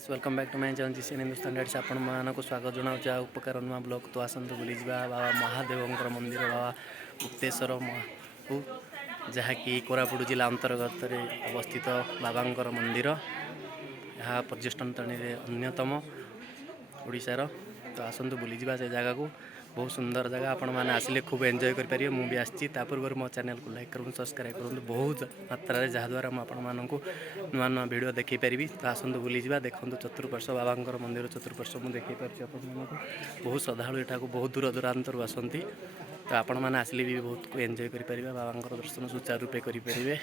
Guys welcome back to my channel GCN Hindustan डेट्स आपण मानक स्वागत जनाऊँ आ उपकार नुआ ब्लॉग तो आसतु बुली बाबा महादेव मंदिर बाबा गुप्तेश्वर को जहाँकि कोरापुट जिला अंतर्गत अवस्थित बाबा मंदिर यहाँ पर्यटन स्थली अन्यतम ओडिशार तो आसतु बुली से जगह को बहुत सुंदर जगह आपण मैंने आसिले खूब एंजॉय करेंगे मुझे आसी पूर्व मो चैनल को लाइक करूँ सब्सक्राइब करूँ बहुत मात्रा जहाँद्वारा मुझे नुआ नुआ भिड देखी पारि तो आसतु बुली देखो चतुर्पार्श्व बाबा मंदिर चतुर्पार्श्व मुझे देखी पार्टी बहुत श्रद्धा यहाँ बहुत दूर दूरांतर आसती तो आपण मैंने आसिले भी बहुत एंजॉय करेंगे बाबा दर्शन सुचारू रूपे करेंगे।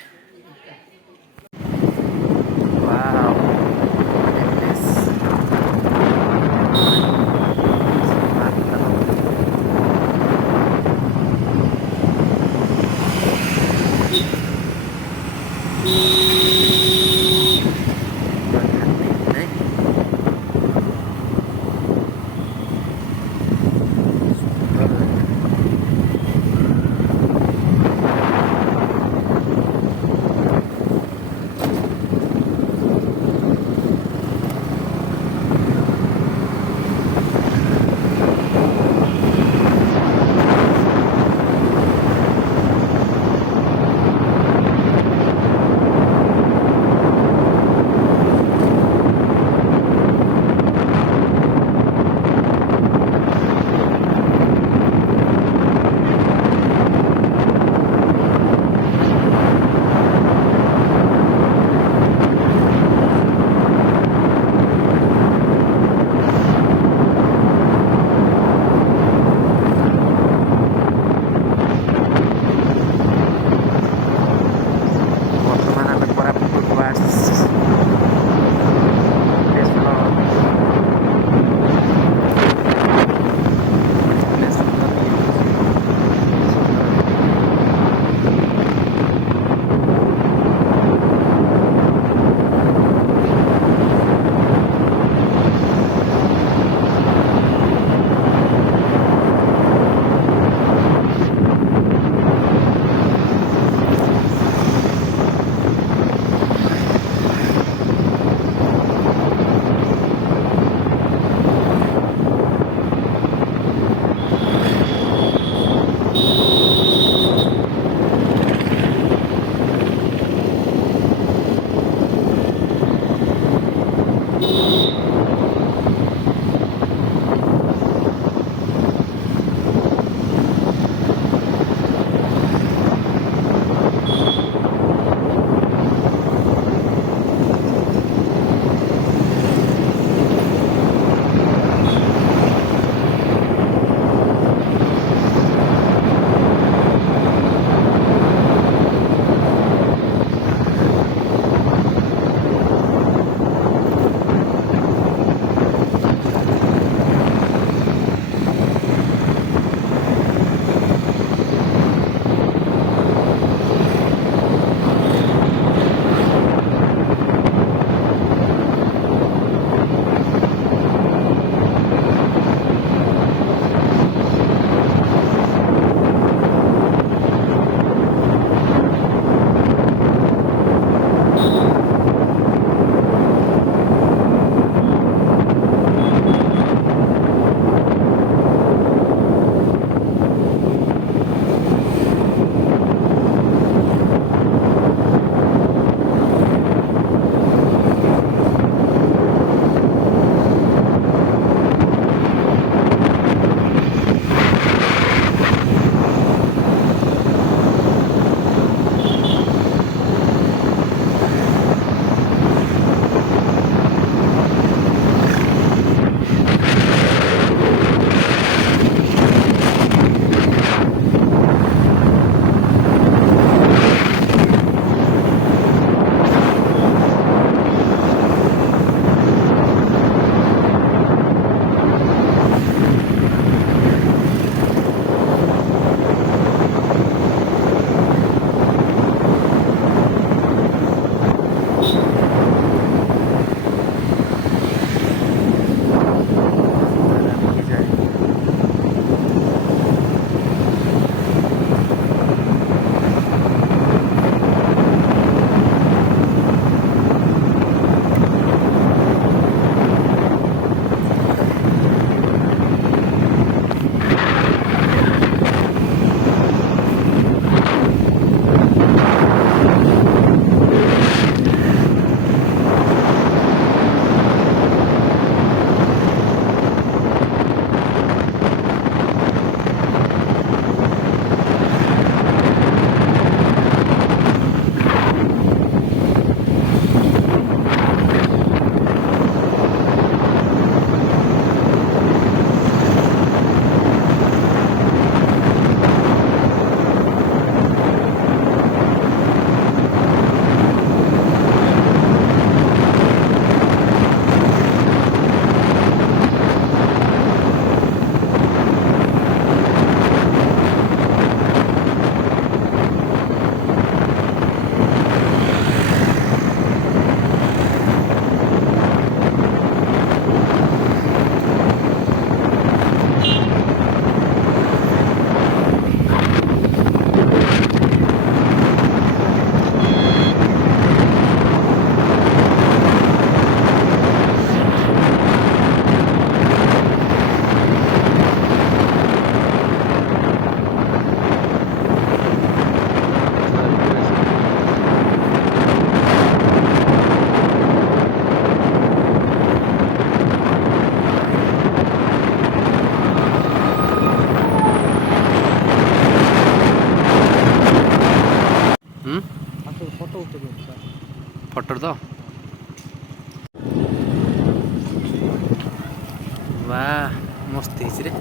वाह मस्त ହେଇଛି ରେ।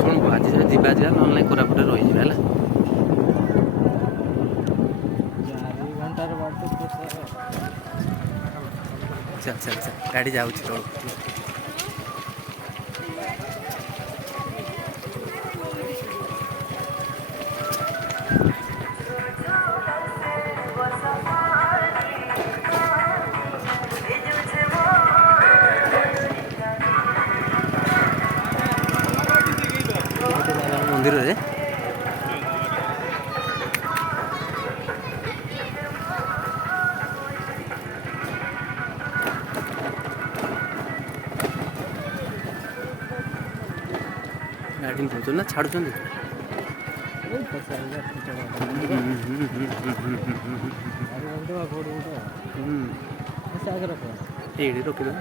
ଶୁଣୁ ଆଜି ଯଦି ଯିବା ନହେଲେ ନାଇଁ କୋରାପୁଟରେ ରହିଯିବା ହେଲା। ଚାଲ ଚାଲ ଚାଲ ଗାଡ଼ି ଯାଉଛି ତଳକୁ। ମନ୍ଦିରରେ ଗାଡ଼ି ନେଉଛନ୍ତି ନା ଛାଡ଼ୁଛନ୍ତି? ଏଇଠି ରଖିଦେବା।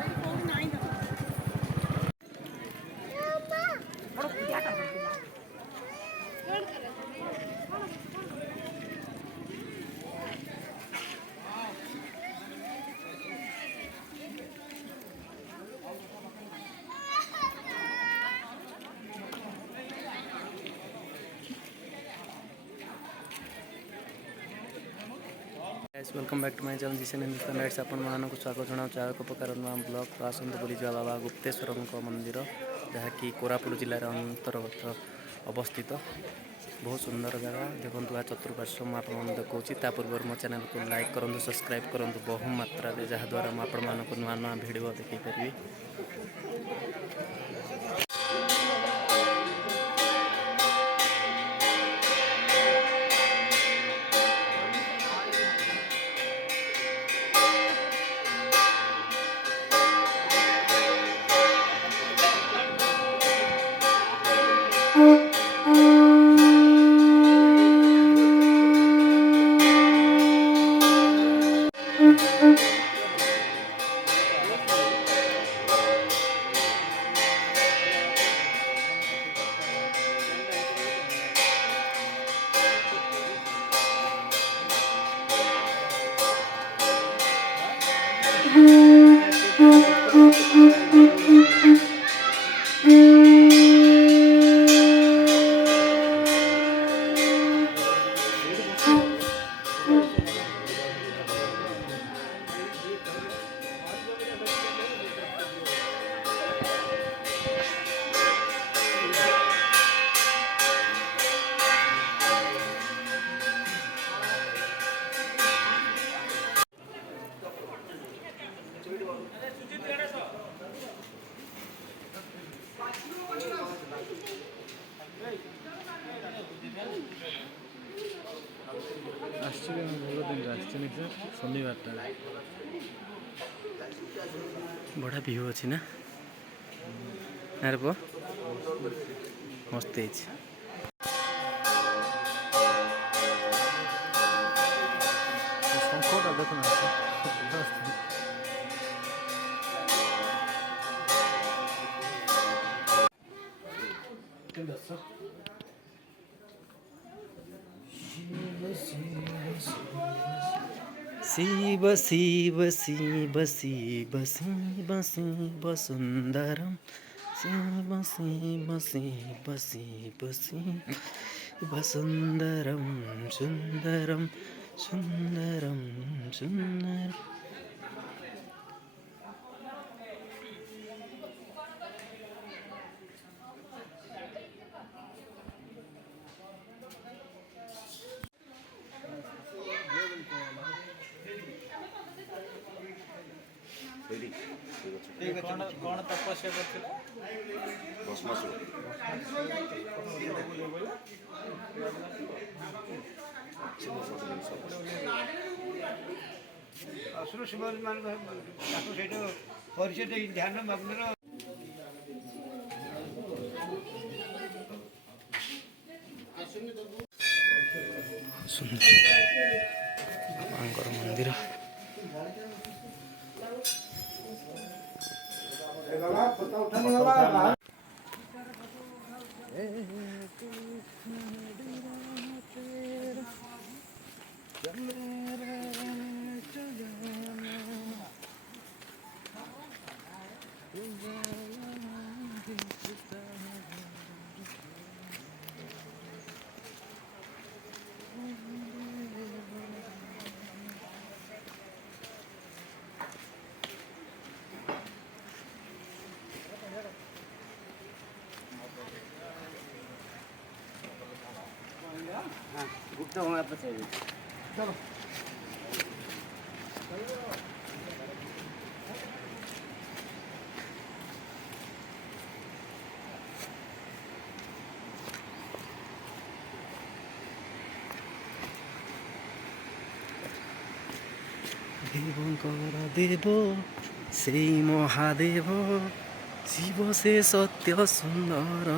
Welcome back to my channel जिसे हिंदुस्तान राइट्स आपण मानक स्वागत जनाऊँ एक प्रकार नुआ ब्लॉग तो आसतु बुली जा बाबा गुप्तेश्वर मंदिर जहाँकि कोरापुट जिलार अंतर्गत अवस्थित बहुत सुंदर जगह देखो आ चतुर्पार्श्व मुझे देखा पूर्व मो चैनल को लाइक करूँ सब्सक्राइब करूँ बहु मात्रा जहाँद्वारा मुझे नुआ नुआ भिडियो देखी पारि। शनिवार बड़ा व्यू अच्छी ना यार पुआ मस्त शिव शिव शिव शिव शिव शिव सुंदरम शिव शिव शिव शिव शिव सुंदरम सुंदरम सुंदरम सुंदर। कौन तपस्या करथिला भस्मासुर असुर शिव मान ताको सेटो परिचय दे ध्यान मग्न सुंदर मंदिर गुप्त वहाँ पर चाहिए। चलो देवଙ୍କର ଦେବ ସେଇ ମହାଦେବ ଶିବ ସେ ସତ୍ୟ ସୁନ୍ଦର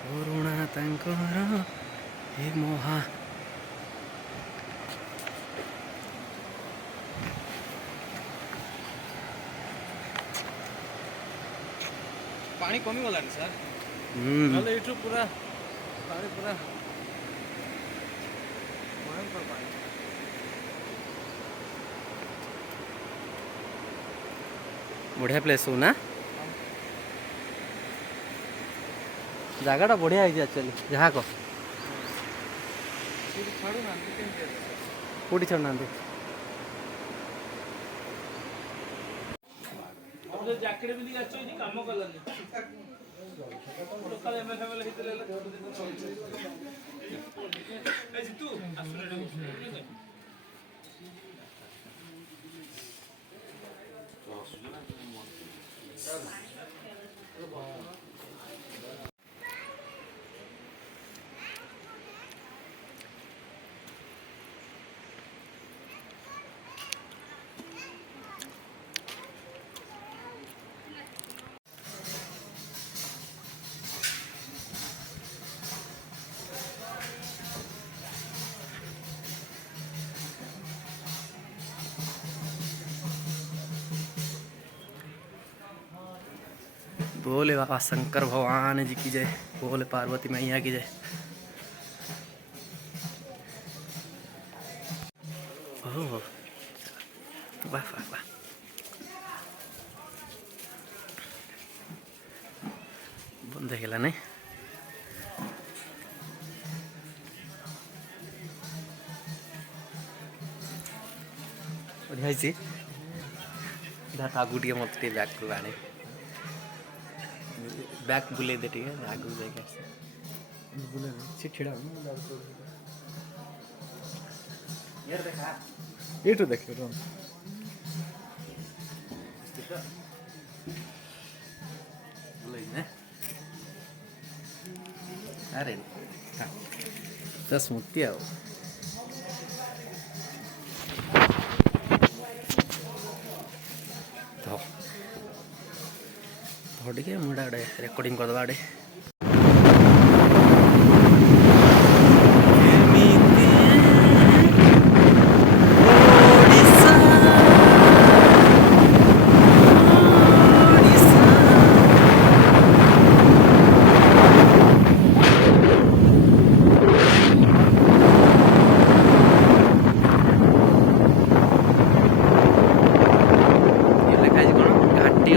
କରୁଣା ତାଙ୍କର ହେ ମହା पानी कमी गलानी सर नले एठु पूरा पानी पूरा भयंकर पानी बढ़िया प्लेस हो ना जगह बढ़िया है एक्चुअली जहाँ को छाड़ू ना कौटी छाड़ना जाकेट भी दिया अच्छी काम कलानी लोकल एमएफएमएल हितले ए जितू बोले बाबा शंकर भगवान जी की जय बोले पार्वती मैया की जय ओह वाह वाह वाह बंद है नहीं बढ़िया आगू टे मत बैक को आने बैक बुले दे ठीक है आगू जाएगा बुले से ठेड़ा यार देखा ये तो देख रहा हूं बुले ने अरे हां 10 मुट्ठी आओ तो थोड़ी के मुड़ा आड़े रेकॉर्डिंग कर दबा आड़े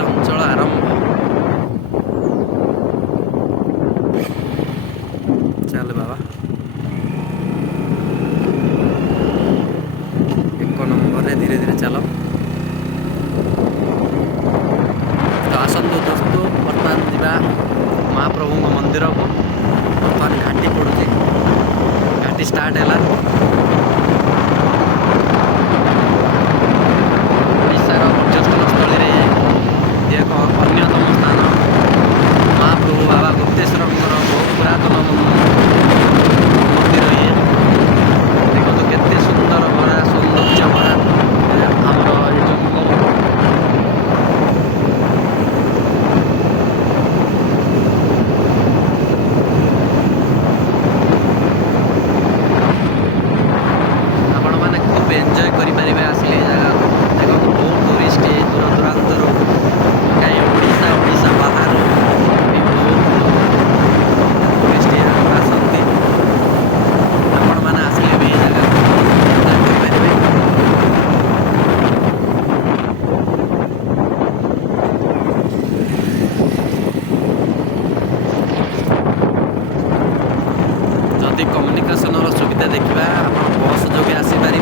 अंचल आरंभ चल बाबा 1 नंबर रे धीरे धीरे चलो तो आसतु दोस्तों बर्तमान जा महाप्रभु मंदिर को बर्तमान घाटी पड़ू घाटी स्टार्ट है ओडिशार पर्यटन स्थल एक अन्यतम स्थान महाप्रभु बाबा गुप्तेश्वर बहुत पुरातन मंदिर ये देखो तो केते सुंदर भरा सौंदर्य भरा आमर ये जंगल आपण मैंने खूब एंजॉय करि परिबे आसले जगह देखो बहुत टूरिस्ट दूर दूरांतर कहीं ओडिशा ओडिशा बाहर टूरिस्ट आसती आपण मैंने आसले भी जगह जदि कम्युनिकेशन सुविधा देखा आप बस जोगे आसीपर